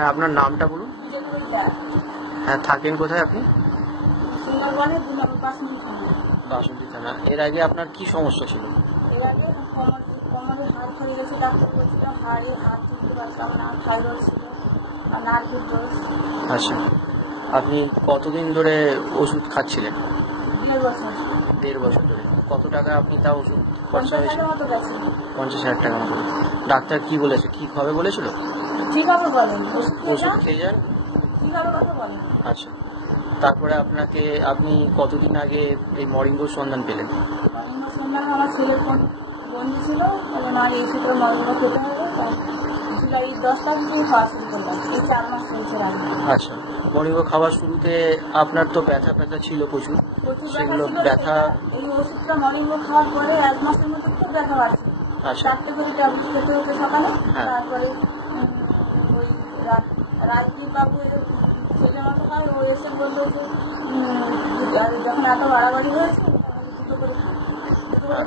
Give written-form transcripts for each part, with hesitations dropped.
হ্যাঁ, আপনার নামটা বলুন। হ্যাঁ, থাকেন কোথায় আপনি? বাসন্তী থানা। এর আগে আপনার কি সমস্যা ছিল? এর আগে কোমরে হাড় হয়ে গেছে, ডাক্তার বলছিল হাড়ে হাত তুলতে পারতাম না, থাইরয়েড ছিল আর নার্ভের দোষ। আচ্ছা, আপনি কতদিন ধরে ওষুধ খাচ্ছিলেন? 1.5 বছর। 1.5 বছর ধরে। কত টাকা আপনি তা ওষুধ খরচা 50 হয়েছে? টাকার মতো গেছে। 50,000 টাকা মতো। ডাক্তার কি বলেছে, ঠিক হবে বলেছিল? ঠিক হবে বলেন, ওষুধ খেয়ে যান। ঠিক হবে কথা বলেন। আচ্ছা, তারপরে আপনি কতদিন আগে এই মরিঙ্গোর সন্ধান পেলেন? মরিঙ্গো সন্ধান আমার ছেলের ফোন বন্ধু ছিল, বলে মা এই সূত্রে মরিঙ্গো খেতে হবে। জুলাই 10 তারিখ থেকে খাওয়া শুরু করলাম, এই 4 মাস চলছে আগে। আচ্ছা, মরিঙ্গো খাওয়ার শুরুতে আপনার তো ব্যথা ছিল প্রচুর। প্রচুর সেগুলো ব্যথা ছিল। এই ওষুধটা মরিঙ্গো খাওয়ার পরে 1 মাসের মধ্যে খুব ব্যথা বাড়ছে। আচ্ছা। 4টে করে ট্যাবলেট খেতে হতো সকালে। হ্যাঁ। তারপরে ওই রাজদীপ বাবু ছেলে মতো হয়, ও এসে বললো যে যখন এত বাড়াবাড়ি হয়েছে দুটো করে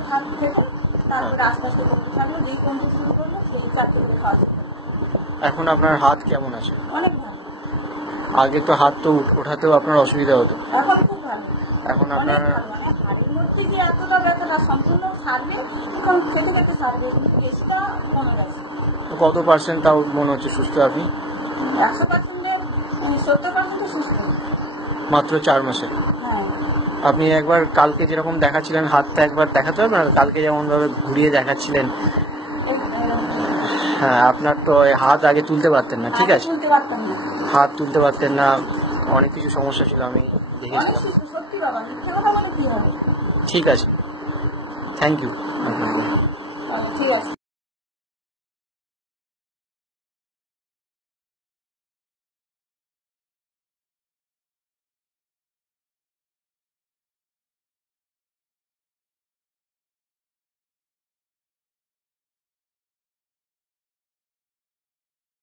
খাট খেতে, তারপরে আস্তে আস্তে কমতে থাকলো, যেই কমতে শুরু করলো সেই 4টে করে খাওয়া শুরু করলো। এখন আপনার হাত কেমন আছে? অনেক ভালো। আগে তো হাত তো ওঠাতেও আপনার অসুবিধা হতো। এখন খুব ভালো। এখন অনেক আপনার ভালো, মানে হাড়ের মধ্যে যে এতটা ব্যথাটা সম্পূর্ণ সারবে, এখন খেতে খেতে সারবে, কিন্তু বেশিটা কমে গেছে। কত পার্সেন্ট তাও মনে হচ্ছে সুস্থ আপনি? 100%-এর 70% সুস্থ। মাত্র 4 মাসে? হ্যাঁ। আপনি একবার কালকে যেরকম দেখাচ্ছিলেন হাতটা একবার দেখাতে হবে না? কালকে যেমন ভাবে ঘুরিয়ে দেখাচ্ছিলেন। হ্যাঁ, আপনার তো হাত আগে তুলতে পারতেন না, ঠিক আছে? তুলতে পারতাম না। হাত তুলতে পারতেন না, অনেক কিছু সমস্যা ছিল, আমি অনেক দেখেছিলাম। সুস্থ, সত্যি বাবা, মিথ্যা কথা বলে কি হবে? ঠিক আছে, থ্যাংক ইউ। ঠিক আছে।